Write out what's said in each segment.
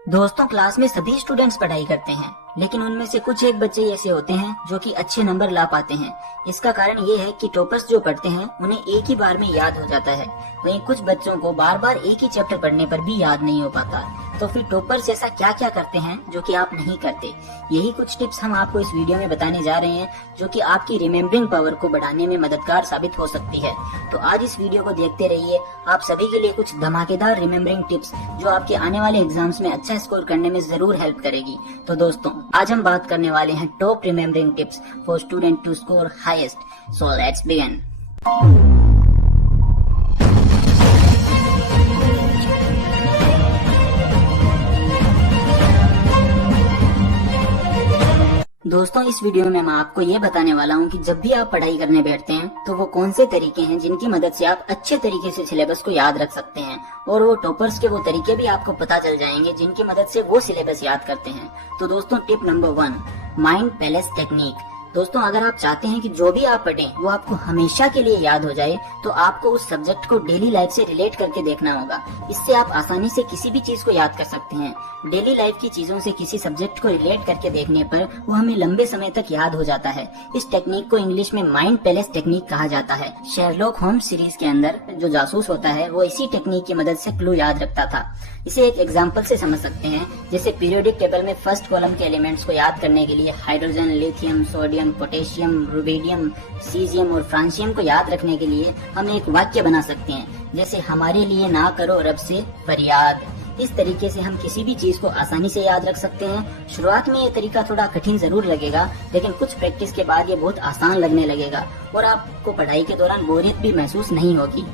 दोस्तों, क्लास में सभी स्टूडेंट्स पढ़ाई करते हैं, लेकिन उनमें से कुछ एक बच्चे ऐसे होते हैं जो कि अच्छे नंबर ला पाते हैं। इसका कारण ये है कि टॉपर्स जो पढ़ते हैं उन्हें एक ही बार में याद हो जाता है, वहीं कुछ बच्चों को बार बार एक ही चैप्टर पढ़ने पर भी याद नहीं हो पाता। तो फिर टॉपर्स ऐसा क्या क्या करते हैं जो कि आप नहीं करते? यही कुछ टिप्स हम आपको इस वीडियो में बताने जा रहे हैं, जो कि आपकी रिमेम्बरिंग पावर को बढ़ाने में मददगार साबित हो सकती है। तो आज इस वीडियो को देखते रहिए, आप सभी के लिए कुछ धमाकेदार रिमेम्बरिंग टिप्स जो आपके आने वाले एग्जाम्स में अच्छा स्कोर करने में जरूर हेल्प करेगी। तो दोस्तों, आज हम बात करने वाले हैं top remembering tips for student to score highest. So let's begin. दोस्तों, इस वीडियो में मैं आपको ये बताने वाला हूँ कि जब भी आप पढ़ाई करने बैठते हैं तो वो कौन से तरीके हैं जिनकी मदद से आप अच्छे तरीके से सिलेबस को याद रख सकते हैं, और वो टॉपर्स के वो तरीके भी आपको पता चल जाएंगे जिनकी मदद से वो सिलेबस याद करते हैं। तो दोस्तों, tip number 1, mind palace technique. दोस्तों, अगर आप चाहते हैं कि जो भी आप पढ़ें वो आपको हमेशा के लिए याद हो जाए, तो आपको उस सब्जेक्ट को डेली लाइफ से रिलेट करके देखना होगा। इससे आप आसानी से किसी भी चीज को याद कर सकते हैं। डेली लाइफ की चीजों से किसी सब्जेक्ट को रिलेट करके देखने पर वो हमें लंबे समय तक याद हो जाता है। इस टेक्निक को इंग्लिश में माइंड पैलेस टेक्निक कहा जाता है। शेरलॉक होम्स सीरीज के अंदर जो जासूस होता है वो इसी टेक्निक की मदद से क्लू याद रखता था। इसे एक एग्जाम्पल से समझ सकते हैं, जैसे पीरियोडिक टेबल में फर्स्ट कॉलम के एलिमेंट्स को याद करने के लिए hydrogen, lithium, sodium, potassium, rubidium, caesium और फ्रांसियम को याद रखने के लिए हम एक वाक्य बना सकते हैं, जैसे हमारे लिए ना करो रब से फरियाद। इस तरीके से हम किसी भी चीज को आसानी से याद रख सकते हैं। शुरुआत में ये तरीका थोड़ा कठिन जरूर लगेगा, लेकिन कुछ प्रैक्टिस के बाद ये बहुत आसान लगने लगेगा और आपको पढ़ाई के दौरान बोरियत भी महसूस नहीं होगी।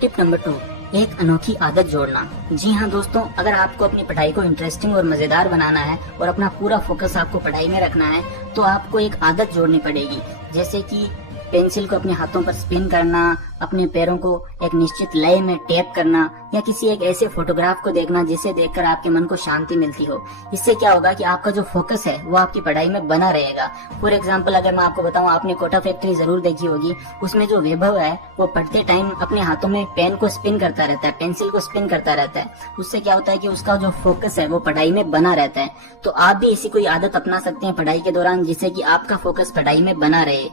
टिप नंबर 2, एक अनोखी आदत जोड़ना। जी हाँ दोस्तों, अगर आपको अपनी पढ़ाई को इंटरेस्टिंग और मजेदार बनाना है और अपना पूरा फोकस आपको पढ़ाई में रखना है, तो आपको एक आदत जोड़नी पड़ेगी, जैसे कि पेंसिल को अपने हाथों पर स्पिन करना, अपने पैरों को एक निश्चित लय में टैप करना, या किसी एक ऐसे फोटोग्राफ को देखना जिसे देखकर आपके मन को शांति मिलती हो। इससे क्या होगा कि आपका जो फोकस है वो आपकी पढ़ाई में बना रहेगा। फॉर एग्जांपल, अगर मैं आपको बताऊं, आपने कोटा फैक्ट्री जरूर देखी होगी। उसमें जो वैभव है वो पढ़ते टाइम अपने हाथों में पेन को स्पिन करता रहता है, पेंसिल को स्पिन करता रहता है। उससे क्या होता है कि उसका जो फोकस है वो पढ़ाई में बना रहता है। तो आप भी ऐसी कोई आदत अपना सकते हैं पढ़ाई के दौरान, जिससे कि आपका फोकस पढ़ाई में बना रहे।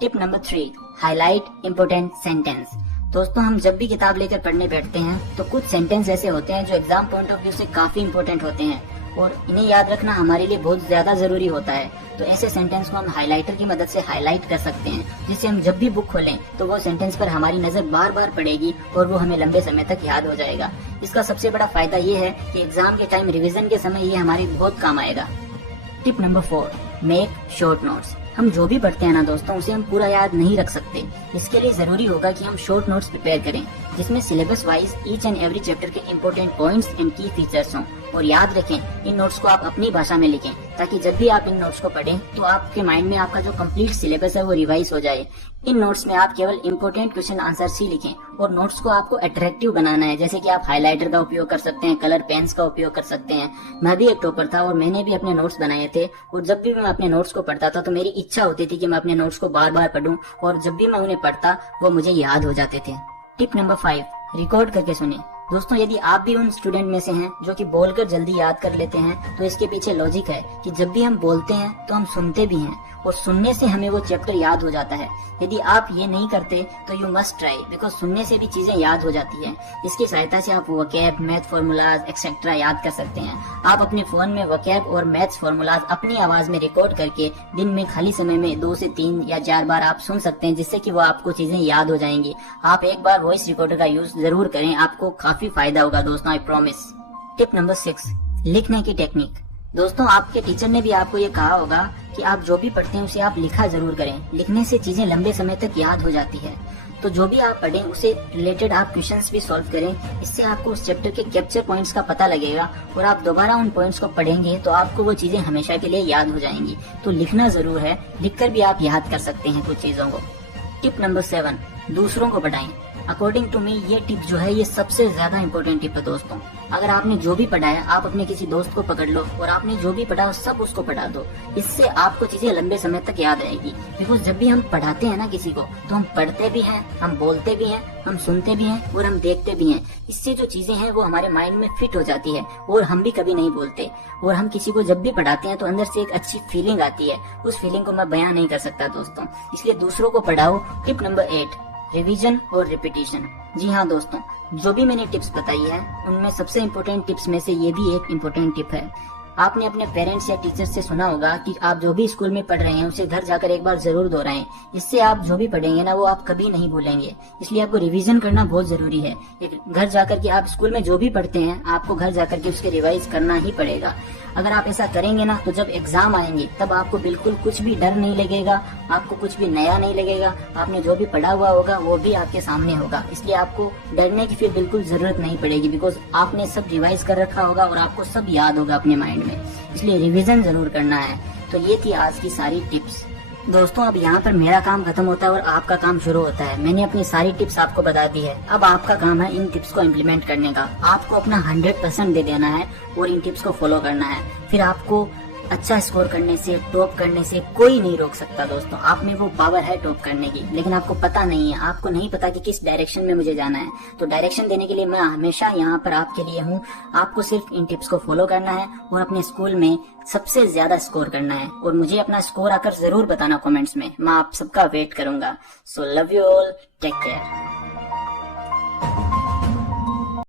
Tip number 3, highlight important sentence. दोस्तों, हम जब भी किताब लेकर पढ़ने बैठते हैं तो कुछ सेंटेंस ऐसे होते हैं जो एग्जाम पॉइंट ऑफ व्यू से काफी इम्पोर्टेंट होते हैं और इन्हें याद रखना हमारे लिए बहुत ज्यादा जरूरी होता है। तो ऐसे सेंटेंस को हम हाइलाइटर की मदद से हाईलाइट कर सकते हैं, जिससे हम जब भी बुक खोलें तो वो सेंटेंस पर हमारी नजर बार बार पड़ेगी और वो हमें लंबे समय तक याद हो जाएगा। इसका सबसे बड़ा फायदा ये है कि एग्जाम के टाइम रिविजन के समय ये हमारे बहुत काम आएगा। Tip number 4, make short notes. हम जो भी पढ़ते हैं ना दोस्तों, उसे हम पूरा याद नहीं रख सकते। इसके लिए जरूरी होगा कि हम शॉर्ट नोट्स प्रिपेयर करें, जिसमें syllabus wise each and every chapter के इम्पोर्टेंट पॉइंट्स एंड की फीचर्स हों। और याद रखें, इन नोट्स को आप अपनी भाषा में लिखें, ताकि जब भी आप इन नोट्स को पढ़ें तो आपके माइंड में आपका जो कंप्लीट सिलेबस है वो रिवाइज हो जाए। इन नोट्स में आप केवल इम्पोर्टेंट क्वेश्चन आंसर्स ही लिखें, और नोट्स को आपको अट्रैक्टिव बनाना है, जैसे कि आप हाइलाइटर का उपयोग कर सकते हैं, कलर पेन्स का उपयोग कर सकते हैं। मैं भी एक टॉपर था और मैंने भी अपने नोट्स बनाए थे, और जब भी मैं अपने नोट्स को पढ़ता था तो मेरी इच्छा होती थी कि मैं अपने नोट्स को बार बार पढूं, और जब भी मैं उन्हें पढ़ता वो मुझे याद हो जाते थे। टिप नंबर 5, रिकॉर्ड करके सुने। दोस्तों, यदि आप भी उन स्टूडेंट में से हैं जो कि बोलकर जल्दी याद कर लेते हैं, तो इसके पीछे लॉजिक है कि जब भी हम बोलते हैं तो हम सुनते भी हैं, और सुनने से हमें वो चैप्टर याद हो जाता है। यदि आप ये नहीं करते तो यू मस्ट ट्राई, बिकॉज सुनने से भी चीजें याद हो जाती है। इसकी सहायता से आप वोकैब, मैथ फॉर्मूलाज एक्सेट्रा याद कर सकते हैं। आप अपने फोन में वोकैब और मैथ्स फॉर्मूलाज अपनी आवाज में रिकॉर्ड करके दिन में खाली समय में 2 से 3 या 4 बार आप सुन सकते हैं, जिससे कि वो आपको चीजें याद हो जाएंगी। आप एक बार वॉइस रिकॉर्डर का यूज जरूर करें, आपको काफी फायदा होगा दोस्तों, आई प्रॉमिस। टिप नंबर 6, लिखने की टेक्निक। दोस्तों, आपके टीचर ने भी आपको ये कहा होगा कि आप जो भी पढ़ते हैं उसे आप लिखा जरूर करें। लिखने से चीजें लंबे समय तक याद हो जाती है। तो जो भी आप पढ़ें उसे रिलेटेड आप क्वेश्चंस भी सॉल्व करें। इससे आपको उस चैप्टर के कैप्चर पॉइंट्स का पता लगेगा, और आप दोबारा उन पॉइंट्स को पढ़ेंगे तो आपको वो चीजें हमेशा के लिए याद हो जाएंगी। तो लिखना जरूर है, लिखकर भी आप याद कर सकते हैं कुछ चीजों को। टिप नंबर 7, दूसरों को पढ़ाएं। अकॉर्डिंग टू मी ये टिप जो है ये सबसे ज्यादा इम्पोर्टेंट टिप है दोस्तों। अगर आपने जो भी पढ़ा है आप अपने किसी दोस्त को पकड़ लो और आपने जो भी पढ़ा है सब उसको पढ़ा दो। इससे आपको चीजें लंबे समय तक याद रहेगी। बिकॉज जब भी हम पढ़ाते हैं ना किसी को, तो हम पढ़ते भी हैं, हम बोलते भी हैं, हम सुनते भी हैं और हम देखते भी हैं। इससे जो चीजें हैं वो हमारे माइंड में फिट हो जाती है और हम भी कभी नहीं बोलते। और हम किसी को जब भी पढ़ाते हैं तो अंदर से एक अच्छी फीलिंग आती है। उस फीलिंग को मैं बयां नहीं कर सकता दोस्तों। इसलिए दूसरों को पढ़ाओ। टिप नंबर 8, रिवीजन और रिपीटिशन। जी हाँ दोस्तों, जो भी मैंने टिप्स बताई है उनमें सबसे इम्पोर्टेंट टिप्स में से ये भी एक इम्पोर्टेंट टिप है। आपने अपने पेरेंट्स या टीचर्स से सुना होगा कि आप जो भी स्कूल में पढ़ रहे हैं उसे घर जाकर एक बार जरूर दोहराएं। इससे आप जो भी पढ़ेंगे ना वो आप कभी नहीं भूलेंगे। इसलिए आपको रिवीजन करना बहुत जरूरी है। घर जाकर के आप स्कूल में जो भी पढ़ते हैं आपको घर जाकर के उसके रिवाइज करना ही पड़ेगा। अगर आप ऐसा करेंगे ना तो जब एग्जाम आएंगे तब आपको बिल्कुल कुछ भी डर नहीं लगेगा, आपको कुछ भी नया नहीं लगेगा। आपने जो भी पढ़ा हुआ होगा वो भी आपके सामने होगा। इसलिए आपको डरने की फिर बिल्कुल जरूरत नहीं पड़ेगी। बिकॉज आपने सब रिवाइज कर रखा होगा और आपको सब याद होगा अपने माइंड में। इसलिए रिवीजन जरूर करना है। तो ये थी आज की सारी टिप्स दोस्तों। अब यहाँ पर मेरा काम खत्म होता है और आपका काम शुरू होता है। मैंने अपनी सारी टिप्स आपको बता दी है। अब आपका काम है इन टिप्स को इम्प्लीमेंट करने का। आपको अपना 100% दे देना है और इन टिप्स को फॉलो करना है। फिर आपको अच्छा स्कोर करने से, टॉप करने से कोई नहीं रोक सकता दोस्तों। आप में वो पावर है टॉप करने की, लेकिन आपको पता नहीं है। आपको नहीं पता कि किस डायरेक्शन में मुझे जाना है। तो डायरेक्शन देने के लिए मैं हमेशा यहाँ पर आपके लिए हूँ। आपको सिर्फ इन टिप्स को फॉलो करना है और अपने स्कूल में सबसे ज्यादा स्कोर करना है। और मुझे अपना स्कोर आकर जरूर बताना कमेंट्स में। मैं आप सबका वेट करूंगा। So love you all, take care.